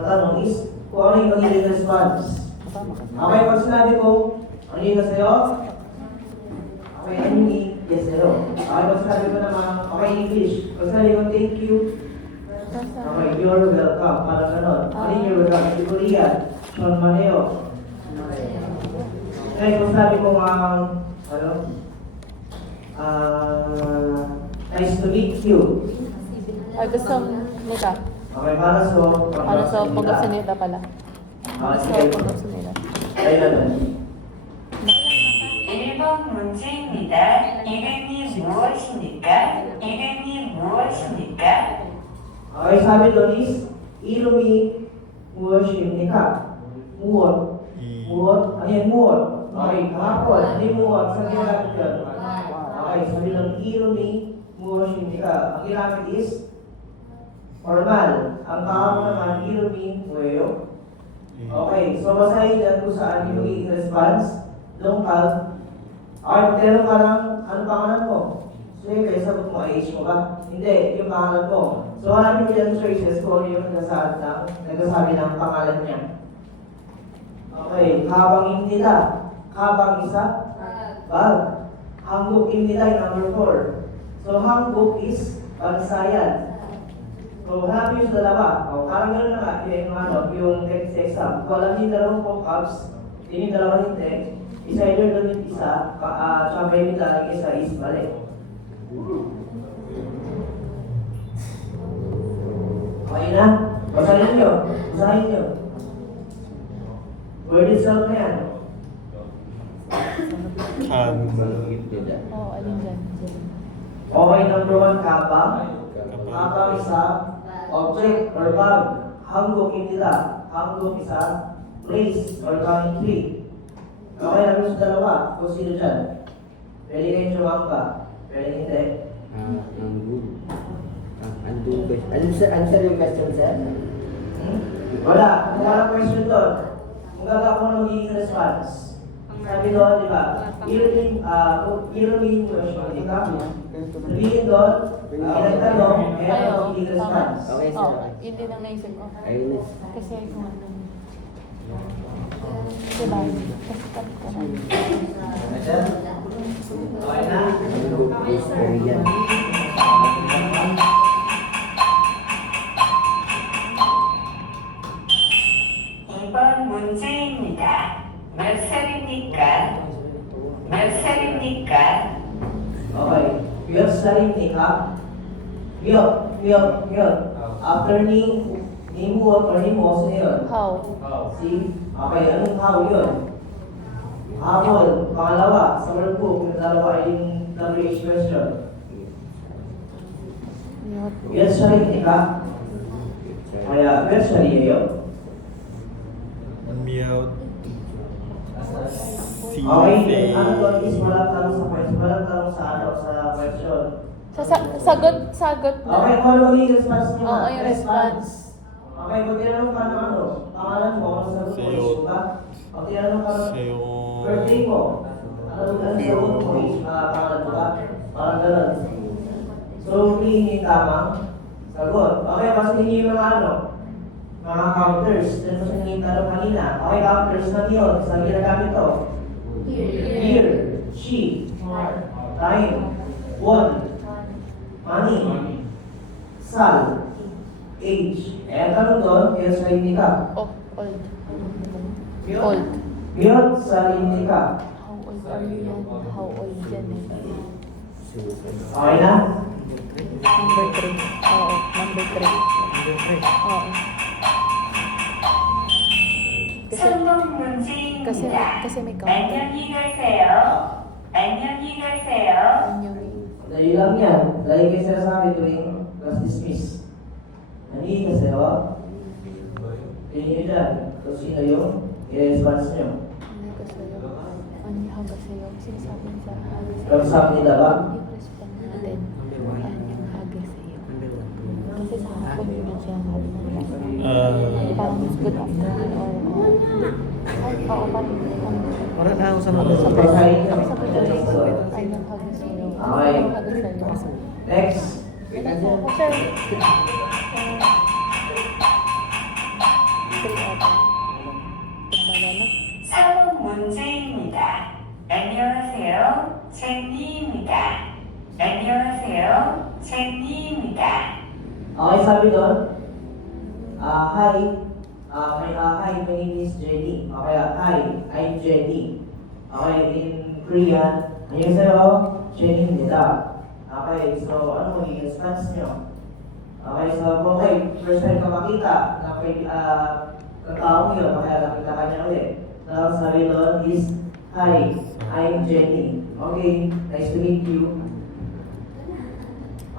ng tanong is kung ano yung magiging response. Okay, pag sinabi ko, ano yung sa'yo? Okay, ano yung yes sa'yo? Okay, pag sinabi ko naman, okay, English. Pag sinabi ko, thank you. Okay, you're welcome. Parang ganon. Ano yung you're welcome? Si Korea, Sean Maneo. Okay, kung sabi ko nice to meet you. Ay, gusto nila. Okay, para sa pagkasinita pala. sige. pagkasinita. Tayo na lang. 1번 문제입니다. 이름이 무엇입니까? 이름이 무엇입니까? Okay, sabi doon is, 이름이 무엇입니까? 무엇? 무엇? Ano yan, muot? Okay, kahapon, ano yung muot? Saan ginamit yun? Okay, sabi doon, 이름이 무엇입니까? Ang ginamit is, formal. Ang kahapon naman, 이름이 뭐예요? Okay, so basahin yan kung saan yung magiging response. Lungkag. Okay, pag tinanong ka lang, ano pangalan mo? So yun, kaya sagot mo, age mo ba? Hindi, yung pangalan mo. So hanapin mo yung choices kung ano yung nagsasabi ng pangalan niya. Okay, habang입니다. habang isa? Bag. 한국입니다, number 4. So 한국 is bansayan. So hanapin yung dalawa. O, parang gano'n na nga, yung text exam. Kung alam yung dalawang vocabs, yun yung dalawang hindi. Isa either doon yung isa, tsaka may yung isa is mali. Okay na? Basahin nyo. Basahin nyo. Word itself na yan. Oo, alin dyan. Okay, number 1, kabang. Kabang isa, object or bag. 한국입니다. 한국 isa, place or country. Okay, ano sa dalawa? Kung sino dyan? Pwede kayong tumangka. Pwede hindi. Answer yung question, sir? Wala. Kung walang question doon, kung gagawin mo magiging response. Sabi doon, di ba? Ilumin mo siya, di ba? Sabihin doon, pinagtanong, kaya ang magiging response. Okay, sir. Oo, yun din ang naisip ko. Ayun. Kasi kung ano. Diba? Kasi cut ko na. Okay na? Is Korean. 이번 문제입니다. 몇 살입니까? 몇 살입니까? Okay. 몇 살입니까? 몇. After ni muot or ni mo, sino yun? How? Si? Okay, anong how yun? Habol. Pangalawa, sa workbook, yung dalawa ay yung WH question. 몇 살입니까? Kaya, 몇 살이에요? Okay, ano doon is walang tanong sa question. Walang tanong sa question. Sagot na. Okay, kung ano yung response niyo? Oo, yung response. Okay, pag tinanong ka ng pangalan mo, ano sagot mo, age mo ba? Pag tinanong ka ng birthday mo, ano sagot mo, age, pangalan mo ba? Parang gano'n. So, hindi tamang sagot. Okay, kasi hindi yung mga counters. Then, mas hindi tanong kanina. Okay, counters na yun. Saan ginagamit to? Year, she, time, one, money, sal, age. Eh, tanong doon, kaya sa hindi ka. Oh, old. Old. Yun, sa hindi ka. How old are you yan? How old yan eh? Okay na? Number 3. Oo, number 3. Oo. 성공 문제입니다. kasi may count. 안녕히 가세요. 안녕히 가세요. Dali lang yan. Dali kayo sinasabi tuwing class dismiss. Nandito kasi ako. Tingin nyo dyan. Kung sino yung i-response nyo. Anyang hagasayo. Sinasabi niya sa hagasayo. Pero sabi nila ba? Yung respond natin. Anyang hagasayo. Kasi sa hapon yun siya parang good afternoon or ay, oo, Parang na ako sa mga sa Basahin nyo. anyang hagasayo. Okay. Anyang hagasayo. Next. Sir. 3 ata. Tumala na. 3번 문제입니다. 안녕하세요. 제니입니다. 안녕하세요. 제니입니다. Okay, sabi doon, hi, hi, my name is Jenny. Okay, hi, I'm Jenny. Okay, in Korean, 안녕하세요, Jenny입니다. Okay, so ano magiging response nyo? Okay, so okay, first time ka makita na katao yun, okay, nakita ka niya ulit. Tapos sabi doon is, hi, I'm Jenny. Okay, nice to meet you.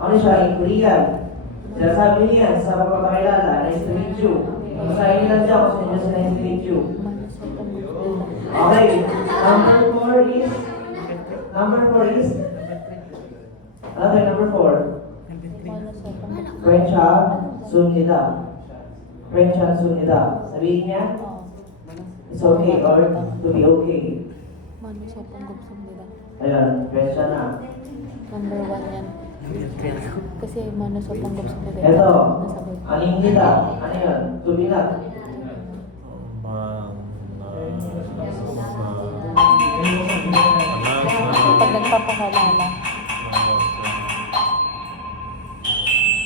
Ano siya, in Korean? Sinasabi niya sa pagpapakilala, nice to meet you. Masahin lang siya kung sino siya nice to meet you. Okay, number 4 is, ano tayo number 4? Frencha sunida. Frencha sunida. Sabihin niya, it's okay or to be okay. Mano sa panggapsam nila. Ayan, Frencha na. Number 1 yan. Kasi mano sa panggapsam nila. Ito, Nasabi. aning kita. Ano yun? Tuminat. Pag nagpapakalala.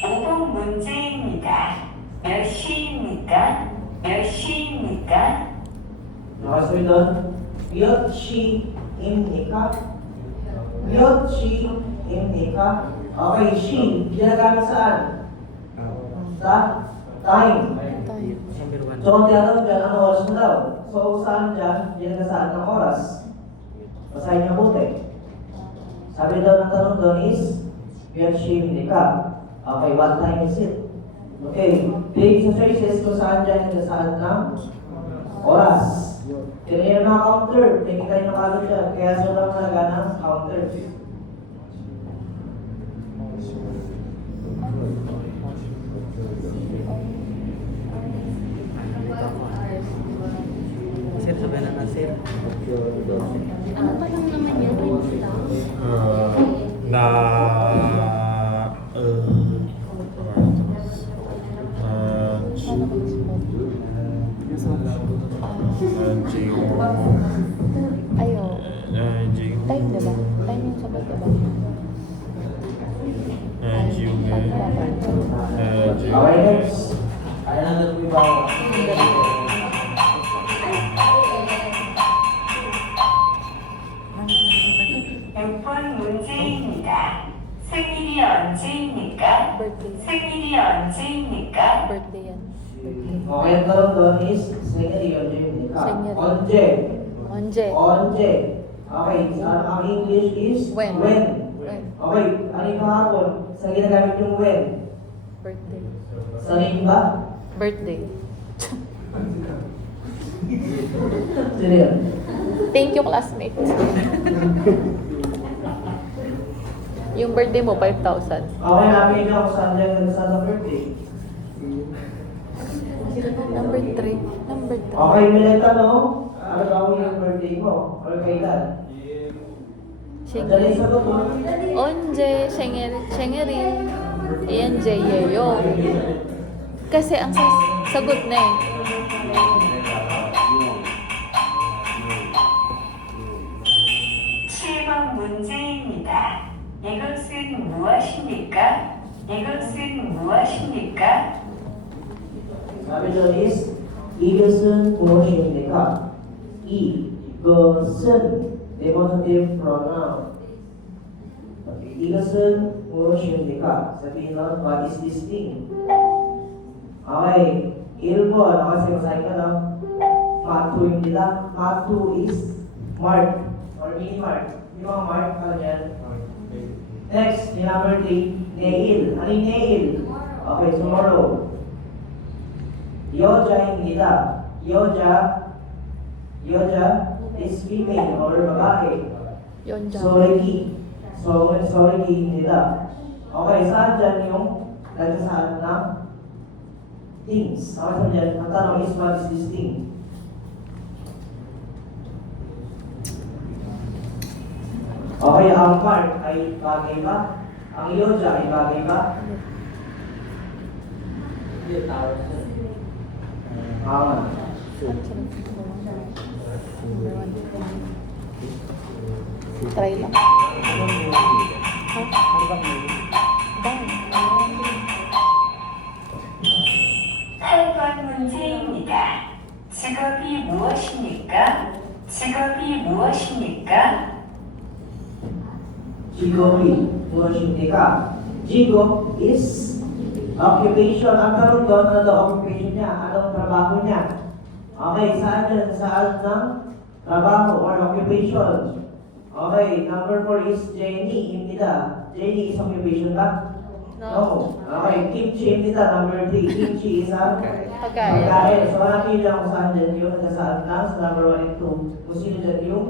5번 문제입니다. 몇 시입니까? 몇 시입니까? Nakasabi doon, 몇 시입니까? 몇 시입니까? Okay, she. Ginagamit saan? Sa time. Tayo. So, kung tinatanong dyan, anong oras mo daw? So, saan dyan? Saan ng oras? Basahin niyo buti. Sabi daw ng tanong doon is, 몇 시입니까? Okay, what time is it? Okay, pick sa choices kung saan dyan saan ng oras. Kaya yung mga counter, tingin kayo ng kagad dyan. Kaya sobrang talaga ng counter. Sir, sabihin na sir. Ano pa lang naman yan? na Ayo. Time diba? Time yung sagot diba? Okay, next. Ayan ang nagbibawa. 6번 문제입니다. 생일이 언제입니까? Birthday. 생일이 언제입니까? Birthday yan. Birthday. Okay, ang tanong doon is, 생일이 언제입니까? 생일. 언제? Onje. 언제? Okay, ang English is When. When. When? Okay, ano yung kahapon? Sa ginagamit yung when? Birthday. Sa name ba? Birthday. Sino yun? Thank you, classmate. Yung birthday mo, 5,000. Okay, namin niyo kung saan dyan sa birthday. Number 3. Number 3. Okay, Mileta, no? Ano daw yung birthday mo? Or kailan? Madali sagot mo. Onje, Shengerin, Iyan, Yeyo. Kasi ang sagot na eh. 문제입니다. 이것은 무엇입니까? 이것은 무엇입니까? Sabi doon is, 이것은 무엇입니까? 이것은 demonstrative pronoun. 이것은 무엇입니까? Sabihin nun, what is this thing? Okay, 1번, kasi masahin ka lang. Matu yung nila. Matu is mark or mini mark. Yung mga mark, ano yan? Next, yung number 3, nail. Ano yung nail? Okay, tomorrow. 여자입니다. 여자 is female or babae. Yonja. Soregi입니다. Okay, saan dyan yung nagsasaad ng things? Okay, saan dyan? Ang tanong is, what is this thing? Okay, ang mark ay bagay ba? Ang yoja ay bagay ba? Number one. Try lang. Ha? Dahil. 8번 문제입니다. 직업이 무엇입니까? 직업이 무엇입니까? Jigobi, muwashindika. Jigo is occupation. Ang tanong doon, ano daw occupation niya? Anong trabaho niya? Okay, saan yan? Saan ng trabaho or occupation? Okay, number 4 is Jenny, imnida. Jenny is occupation ba? No. Okay, kimchi, imnida. Number 3, kimchi is a Pagkain. pagkain. So, hanapin lang kung saan dyan yung nagkasaan lang sa number 1 and 2. Kung sino dyan yung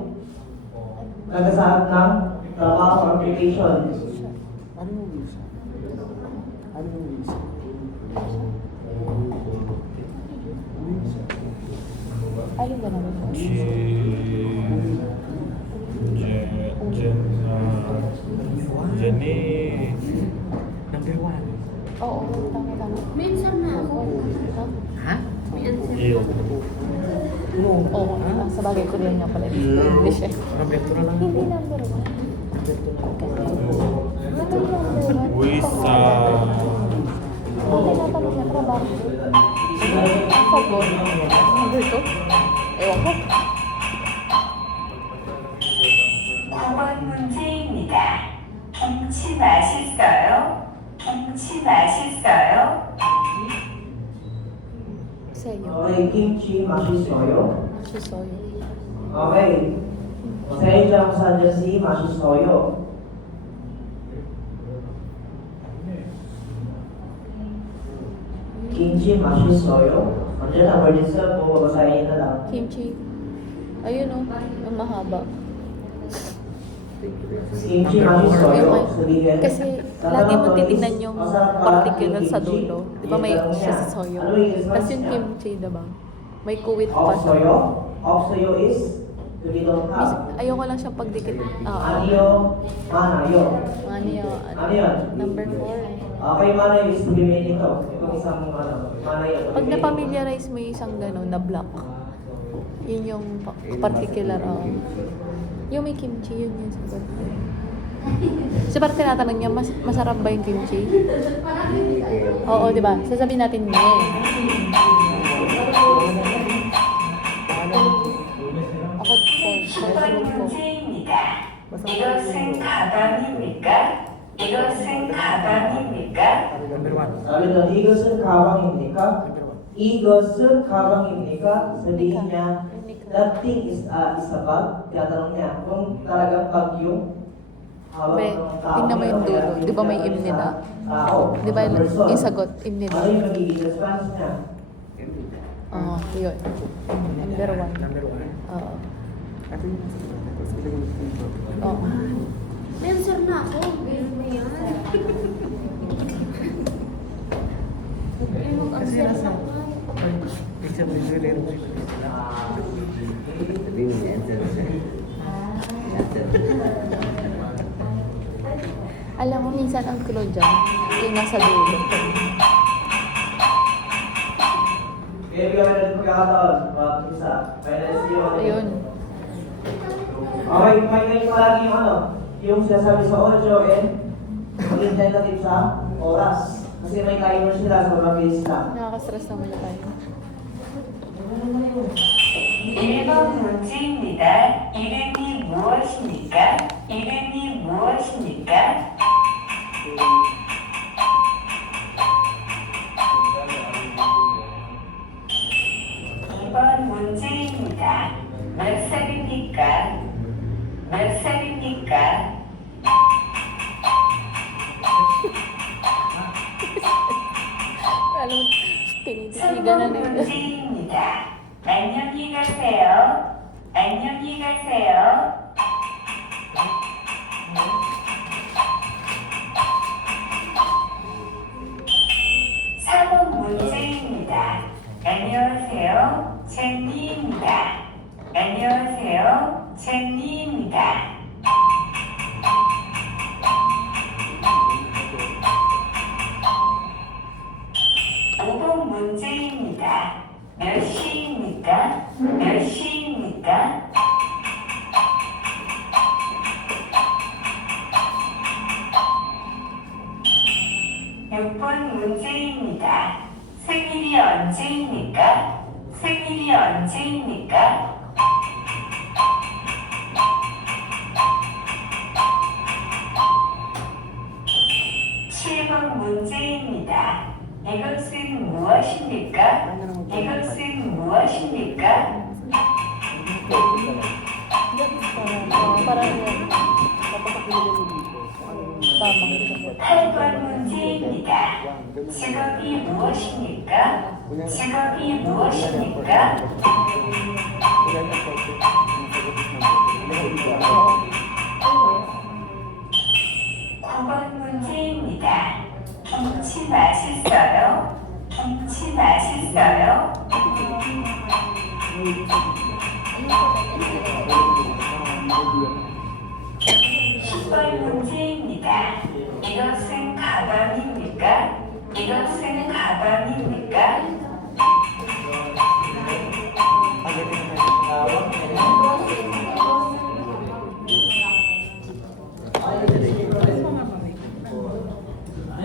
nagkasaan ng trabaho or occupation. Ano yung visa? Ano yung visa? Alin ba naman? Jenny. Number 1. Oo, tama. May answer na ako. Ha? May answer na Iyo. ako. No. Oo, sa bagay ko rin nga pala. English eh. Roberto na lang Hindi ako. number one. Roberto na lang. Ano yung number one? Wisa. Kung tinatanong niya, trabaho. Ang sagot. Number two? Ewan ko. 9번 문제입니다. 김치 맛있어요? 김치 맛있어요? Sa'yo. Okay, kimchi, mashisoyo. Shisoyo. Okay. Sejang sanjasi, mashisoyo. Kimchi, mashisoyo. Andiyan na, word itself, babasahin na lang. Kimchi. Ayun o, ang mahaba. Kimchi, mashisoyo. Sabihin. Kasi lagi mo titignan yung particular sa dulo. Di ba may shisoyo? Tapos yung kimchi, di ba? May kuwit pa siya. Oksoyo. Oksoyo is to be don't have. Ayoko lang siyang pagdikit. Anyo, manayo. Ano yun? Ano yun? Number 4. Okay, manayo is to be made ito. Itong isang manayo. Pag na-familiarize mo yung isang gano'n na block, yun yung particular. Yung may kimchi, yun yung sagot. So parang tinatanong niya, masarap ba yung kimchi? Oo, di ba? Sasabihin natin niya. Ako, 10번 sagot ko. 문제입니다. 이것은 가방입니까? 이것은 가방입니까? Number 1. Sabi doon, 이것은 가방입니까? Number 1. 이것은 가방입니까? Sabihin niya, that thing is a bag. Tinatanong niya, kung talagang bag yung hawak Be, ng tao. tingnan mo yung kaya dulo. Di ba may imnida? Tao. Di ba Person. yung sagot, imnida? Ano yung magiging response niya? Oo, yun. Number 1. Number 1. Oo. Ito yung nasa dulo. Tapos ilagay mo dito. Oo. May answer na ako. Meron na yan. May mag-answer na ako. Ay, picture mo yung zero. Alam mo, minsan ang clue dyan, yung nasa dulo. Kaya bigyan natin pagkakataon. Isa. Final zero. Ayun. Okay, kumain palagi yung ano, yung sinasabi sa audio and maging tentative sa oras. Kasi may timer sila sa mga case lang. Nakaka-stress naman na tayo. 1번 문제입니다. 이름이 무엇입니까? 이름이 무엇입니까? 2번 문제입니다. 몇 살입니까? 몇 살입니까? Alam mo, tinititigan na 3번 nila. 문제입니다. 안녕히 가세요. 안녕히 가세요. 4번 문제입니다. 안녕하세요. 젠니입니다. 안녕하세요. 젠니입니다. 5번 문제입니다. 몇 몇 시입니까? 몇 시입니까? 육 번 문제입니다. 생일이 언제입니까? 생일이 언제입니까? 7번 문제입니다. 이것은 무엇입니까? 이것은 무엇입니까? Parang yun. Tama. 8번 문제입니다. 직업이 무엇입니까? 직업이 무엇입니까? 9번 문제입니다. 김치 맛있어요? 김치 맛있어요? 10번 문제입니다. 이것은 가방입니까? 이것은 가방입니까?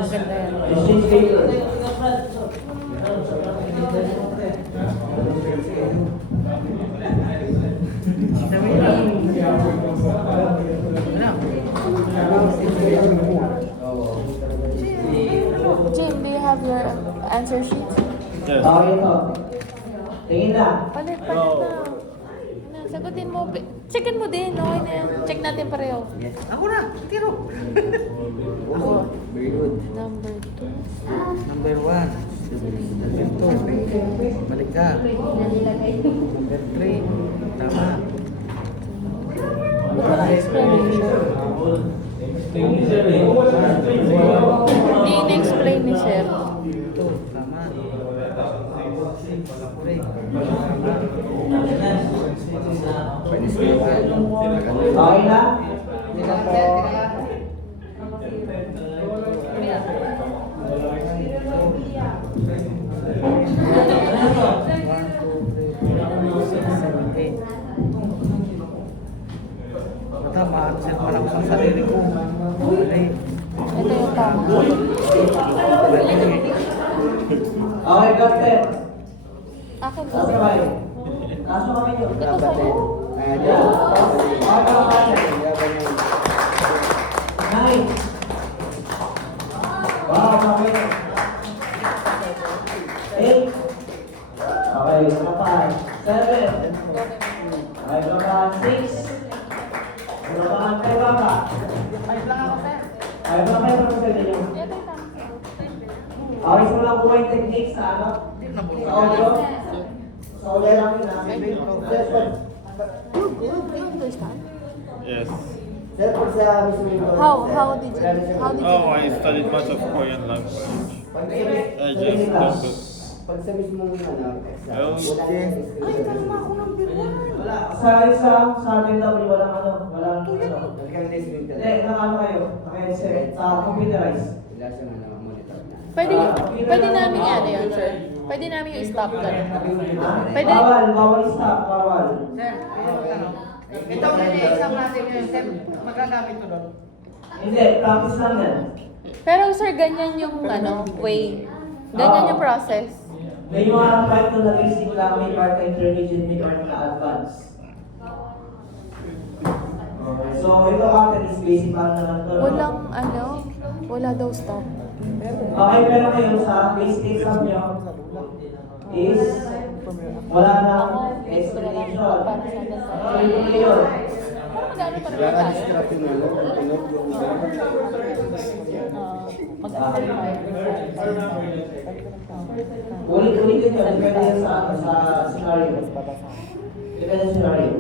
Maganda yan. Exchange paper. Jim, do you have your answer sheet? Okay ito. Tingin na. Palit na. Sagutin mo. Checkin mo din. Okay na yan. Check natin pareho. Ako na, tiro. Ako. Very good. Number 2. Number 1. Number 2. Balik ka. Number 3. Tama. Wala explanation. Hindi in-explain ni Sir. Ito, tama. Correct. Pwede Okay na? Tama, set pa lang sa sarili ko. Okay. Ito yung tama. Okay, got it. Akin ba? Kaso kayo. Kaso kami yun. Ito sa'yo. Yeah. Okay, got it. Nine. Wow, okay. 8. Okay, kapag 7. Okay, kapag 6. Kapag 5 ba? 5 lang ako, sir. 5 lang kayo, sir. Ito yung tama. Okay, so lang po yung technique sa ano? Sa audio? Sa audio lang yun, ha? You understand? Yes. How did you? Oh, I studied much of Korean language. I just don't. Pag sa mismong exam. Ay, tama ako ng biruan. Wala. Sa exam, sa DW, walang ano, walang ano. Hindi. Hindi, nakano kayo, naka-headset, computerized. Pwede namin yan yun, sir. Pwede namin yung stop ka. Pwede. Bawal stop, bawal. Sir, ito ulit yung exam natin ngayon. Sir, magagamit ko doon. Hindi, practice lang yan. Pero sir, ganyan yung ano, way. Ganyan yung process. May mga part na nag-isip lang, may part na intermediate, may part na advanced. So, ito content is basic lang naman to. Walang ano, wala daw stop. Okay, pero ngayon sa basic exam nyo is wala na explanation. So, ito yun. Magano pa rin tayo? Mag-apply tayo. Ulit-ulitin yun, depende yun sa scenario. Depende sa scenario.